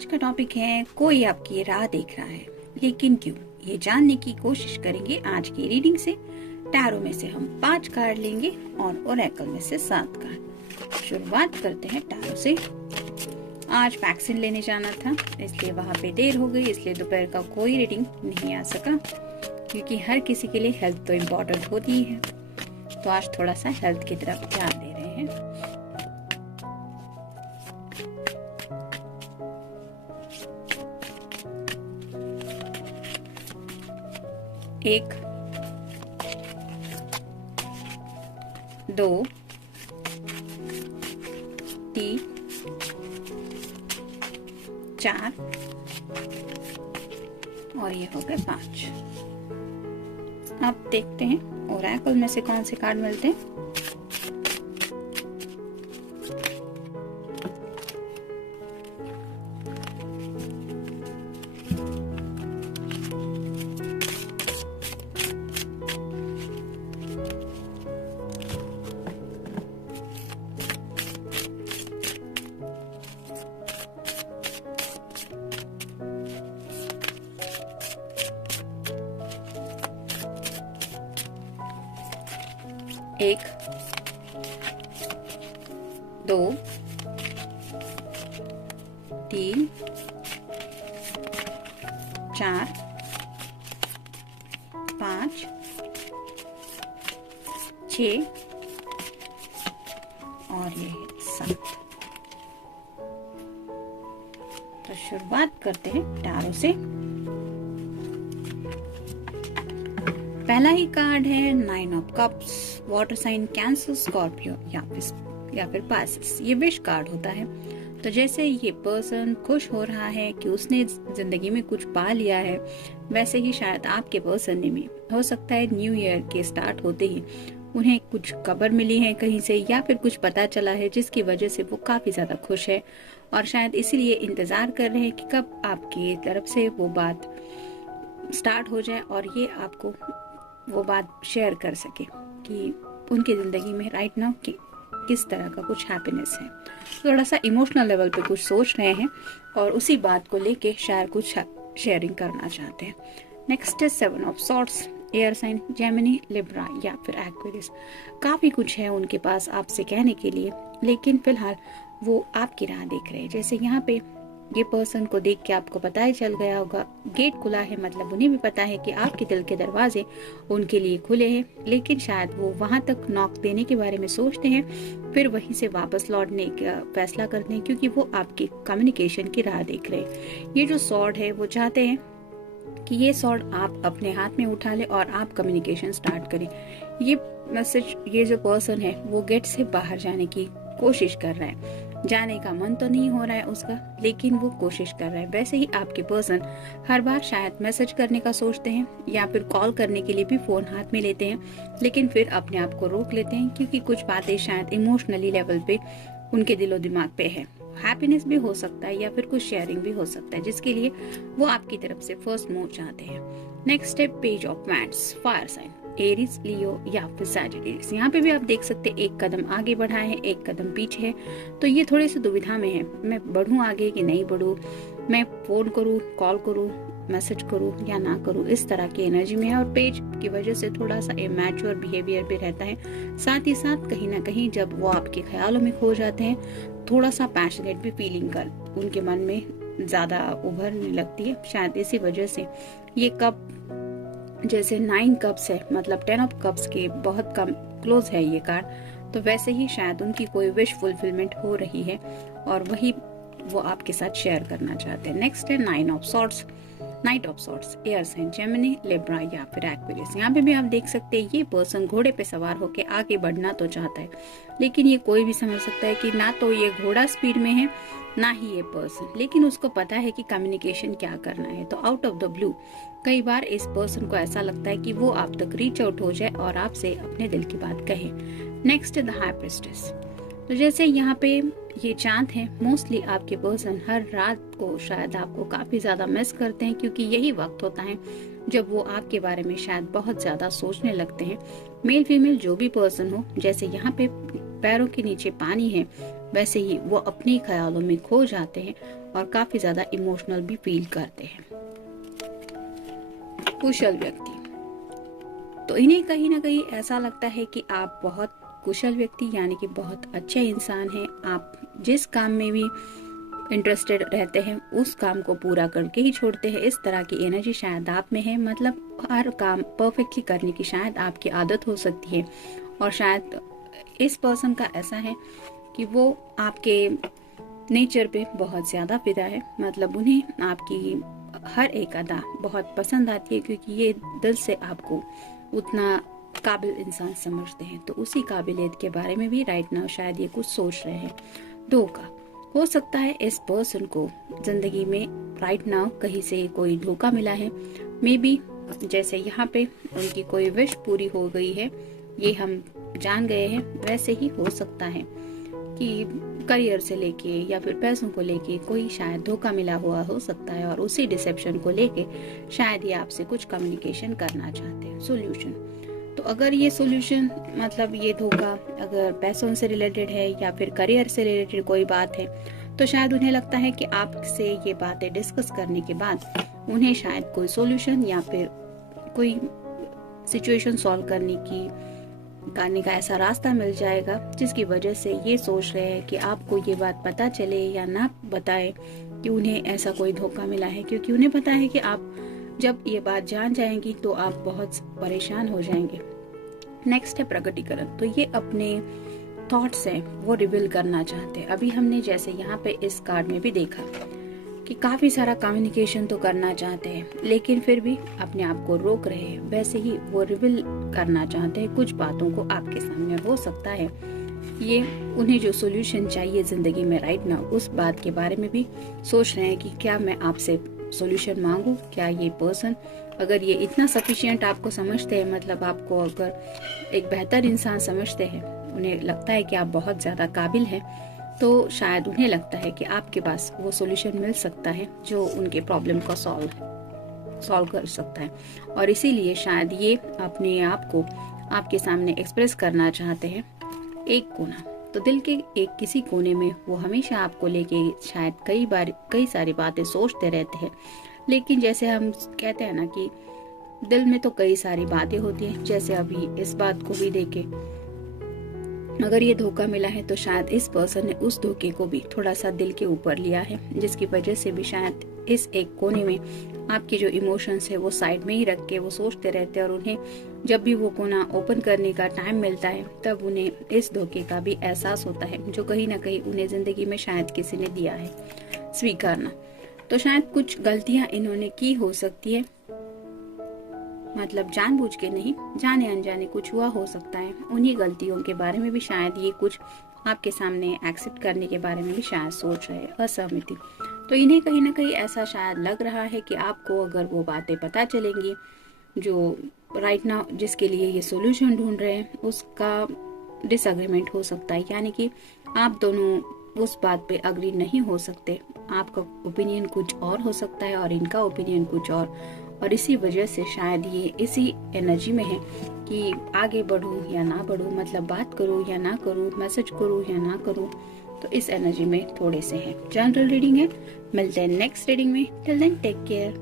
आज का टॉपिक है कोई आपकी राह देख रहा है लेकिन क्यों। ये जानने की कोशिश करेंगे आज की रीडिंग से। टैरो में से हम 5 कार्ड लेंगे और ओरेकल में से 7 कार्ड। शुरुआत करते हैं टैरो से। आज वैक्सीन लेने जाना था इसलिए वहाँ पे देर हो गई, इसलिए दोपहर का कोई रीडिंग नहीं आ सका क्योंकि हर किसी के लिए हेल्थ तो इम्पोर्टेंट होती ही है। तो आज थोड़ा सा हेल्थ की तरफ ध्यान दे रहे हैं। एक, 2, 3, 4 और ये हो गए 5। अब देखते हैं ओरेकल में से कौन से कार्ड मिलते हैं। एक, 2, 3, 4, 5, 6 और ये 7। तो शुरुआत करते हैं टैरो से। पहला ही कार्ड है 9 of cups. Water sign Cancer, Scorpio या फिर पासिस। ये विश कार्ड होता है। तो जैसे ये पर्सन खुश हो रहा है कि उसने जिंदगी में कुछ पा लिया है, वैसे ही शायद आपके पर्सन ने भी हो सकता है न्यू ईयर के स्टार्ट होते ही उन्हें कुछ खबर मिली है कहीं से या फिर कुछ पता चला है जिसकी वजह से वो काफी ज्यादा खुश है और शायद इसीलिए इंतजार कर रहे हैं कि कब आपकी तरफ से वो बात स्टार्ट हो जाए और ये आपको वो बात शेयर कर सके कि उनकी जिंदगी में राइट नाउ किस तरह का कुछ हैप्पीनेस है। थोड़ा सा इमोशनल लेवल पे कुछ सोच रहे हैं और उसी बात को लेके शायद कुछ शेयरिंग करना चाहते हैं। नेक्स्ट है 7 of swords. Air sign Gemini, Libra या फिर एक्वेरियस। काफी कुछ है उनके पास आपसे कहने के लिए, लेकिन फिलहाल वो आपकी राह देख रहे हैं। जैसे यहाँ पे ये पर्सन को देख के आपको पता ही चल गया होगा, गेट खुला है, मतलब उन्हें भी पता है कि आपके दिल के दरवाजे उनके लिए खुले हैं, लेकिन शायद वो वहां तक नॉक देने के बारे में सोचते हैं, फिर वहीं से वापस लौटने का फैसला करते हैं क्योंकि वो आपकी कम्युनिकेशन की राह देख रहे हैं। ये जो सॉर्ड है वो चाहते हैं कि ये सॉर्ड आप अपने हाथ में उठा ले और आप कम्युनिकेशन स्टार्ट करें। ये मैसेज, ये जो पर्सन है वो गेट से बाहर जाने की कोशिश कर रहा है। जाने का मन तो नहीं हो रहा है उसका, लेकिन वो कोशिश कर रहा है। वैसे ही आपके पर्सन हर बार शायद मैसेज करने का सोचते हैं या फिर कॉल करने के लिए भी फोन हाथ में लेते हैं, लेकिन फिर अपने आप को रोक लेते हैं क्योंकि कुछ बातें शायद इमोशनली लेवल पे उनके दिलो दिमाग पे है। हैप्पीनेस भी हो सकता है या फिर कुछ शेयरिंग भी हो सकता है जिसके लिए वो आपकी तरफ से फर्स्ट मूव चाहते हैं। नेक्स्ट है page of wands. Fire sign Aries, Leo या फिर सैजिटेरियस। यहाँ पे भी आप देख सकते हैं एक कदम आगे बढ़ा है, एक कदम पीछे है। तो ये थोड़े से दुविधा में है, मैं बढ़ूं आगे कि नहीं बढ़ूं, मैं फोन करूं, कॉल करूं, मैसेज करूं या ना करूं, इस तरह की एनर्जी में है। और पेज की वजह से थोड़ा सा इमैच्योर बिहेवियर भी रहता है। साथ ही साथ कहीं ना कहीं जब वो आपके ख्यालों में खो जाते हैं, थोड़ा सा पैशनेट भी फीलिंग कर उनके मन में ज्यादा उभरने लगती है। शायद इसी वजह से ये कप, जैसे 9 कप्स है, मतलब 10 ऑफ कप्स के बहुत कम क्लोज है ये कार्ड, तो वैसे ही शायद उनकी कोई विश फुलफिलमेंट हो रही है और वही वो आपके साथ शेयर करना चाहते हैं। नेक्स्ट है 9 of swords. Knight of swords. Air sign Gemini, Libra या फिर एक्वेरियस। यहाँ पे भी आप देख सकते हैं ये पर्सन घोड़े पे सवार होके आगे बढ़ना तो चाहता है, लेकिन ये कोई भी समझ सकता है कि ना तो ये घोड़ा स्पीड में है ना ही ये पर्सन, लेकिन उसको पता है कि कम्युनिकेशन क्या करना है। तो आउट ऑफ द ब्लू कई बार इस पर्सन को ऐसा लगता है कि वो आप तक रीच आउट हो जाए और आपसे अपने दिल की बात कहे। Next the high priestess. तो जैसे यहाँ पे ये चांद है, मोस्टली आपके पर्सन हर रात को शायद आपको काफी ज्यादा मिस करते हैं, क्योंकि यही वक्त होता है जब वो आपके बारे में शायद बहुत ज्यादा सोचने लगते हैं। मेल फीमेल जो भी पर्सन हो, जैसे यहाँ पे पैरों के नीचे पानी है, वैसे ही वो अपने ख्यालों में खो जाते हैं और काफी ज्यादा इमोशनल भी फील करते हैं। कुशल व्यक्ति, तो इन्हें कहीं ना कहीं ऐसा लगता है कि आप बहुत कुशल व्यक्ति यानी कि बहुत अच्छे इंसान हैं। आप जिस काम में भी इंटरेस्टेड रहते हैं उस काम को पूरा करके ही छोड़ते हैं। इस तरह की एनर्जी शायद आप में है, मतलब हर काम परफेक्टली करने की शायद आपकी आदत हो सकती है। और शायद इस पर्सन का ऐसा है कि वो आपके नेचर पे बहुत ज्यादा फिदा है, मतलब उन्हें आपकी हर एक अदा बहुत पसंद आती है, क्योंकि ये दिल से आपको उतना काबिल इंसान समझते हैं। तो उसी काबिलियत के बारे में भी राइट नाउ शायद ये कुछ सोच रहे हैं। धोखा, हो सकता है इस पर्सन को जिंदगी में राइट नाउ कहीं से कोई धोखा मिला है। मे बी जैसे यहाँ पे उनकी कोई विश पूरी हो गई है, ये हम जान गए हैं, वैसे ही हो सकता है कि करियर से लेके या फिर पैसों को लेके कोई शायद धोखा मिला हुआ हो सकता है, और उसी डिसेप्शन को लेके शायद ये आपसे कुछ कम्युनिकेशन करना चाहते हैं। सोल्यूशन, तो अगर ये सोल्यूशन मतलब ये धोखा अगर पैसों से रिलेटेड है या फिर करियर से रिलेटेड कोई बात है, तो शायद उन्हें लगता है कि आपसे ये बातें डिस्कस करने के बाद उन्हें शायद कोई सोल्यूशन या फिर कोई सिचुएशन सॉल्व करने का ऐसा रास्ता मिल जाएगा, जिसकी वजह से ये सोच रहे हैं कि आपको ये बात पता चले या ना बताए कि उन्हें ऐसा कोई धोखा मिला है, क्योंकि उन्हें पता है कि आप जब ये बात जान जाएंगी तो आप बहुत परेशान हो जाएंगे। नेक्स्ट है प्रकटीकरण, तो ये अपने थॉट्स हैं वो रिवील करना चाहते हैं। अभी हमने जैसे यहाँ पे इस कार्ड में भी देखा कि काफी सारा कम्युनिकेशन तो करना चाहते हैं, लेकिन फिर भी अपने आप को रोक रहे हैं। वैसे ही वो रिवील करना चाहते हैं कुछ बातों को आपके सामने। हो सकता है ये उन्हें जो सोल्यूशन चाहिए जिंदगी में राइट नाउ, उस बात के बारे में भी सोच रहे हैं कि क्या मैं आपसे सोल्यूशन मांगू। क्या ये पर्सन अगर ये इतना सफिशिएंट आपको समझते हैं, मतलब आपको अगर एक बेहतर इंसान समझते हैं, उन्हें लगता है कि आप बहुत ज्यादा काबिल हैं, तो शायद उन्हें लगता है कि आपके पास वो सोल्यूशन मिल सकता है जो उनके प्रॉब्लम को सॉल्व कर सकता है। और इसीलिए शायद ये अपने आप को आपके सामने एक्सप्रेस करना चाहते हैं। एक कोना, तो दिल के एक किसी कोने में वो हमेशा आपको लेके शायद कई सारी बातें सोचते रहते हैं, लेकिन जैसे हम कहते हैं ना कि दिल में तो कई सारी बातें होती हैं। जैसे अभी इस बात को भी देखे, अगर ये धोखा मिला है तो शायद इस पर्सन ने उस धोखे को भी थोड़ा सा दिल के ऊपर लिया है, जिसकी वजह से भी शायद इस एक कोने में आपके जो इमोशंस है वो साइड में ही रख के वो सोचते रहते हैं, और उन्हें जब भी वो कोना ओपन करने का टाइम मिलता है तब उन्हें इस धोखे का भी एहसास होता है, जो कहीं ना कहीं उन्हें जिंदगी में शायद किसी ने दिया है। स्वीकारना, तो शायद कुछ गलतियां इन्होंने की हो सकती है, मतलब जानबूझ के नहीं, जाने अनजाने कुछ हुआ हो सकता है। उन्हीं गलतियों के बारे में भी शायद ये कुछ आपके सामने एक्सेप्ट करने के बारे में भी शायद सोच रहे हैं। असहमति, तो इन्हें कहीं ना कहीं ऐसा शायद लग रहा है कि आपको अगर वो बातें पता चलेंगी जो राइट नाउ जिसके लिए ये सोल्यूशन ढूंढ रहे हैं, उसका डिसएग्रीमेंट हो सकता है, यानी कि आप दोनों उस बात पे अग्री नहीं हो सकते। आपका ओपिनियन कुछ और हो सकता है और इनका ओपिनियन कुछ और इसी वजह से शायद ये इसी एनर्जी में है कि आगे बढ़ूं या ना बढ़ूं, मतलब बात करूं या ना करूं, मैसेज करूं या ना करूं। तो इस एनर्जी में थोड़े से है। जनरल रीडिंग है, मिलते हैं नेक्स्ट रीडिंग में। Till then take care.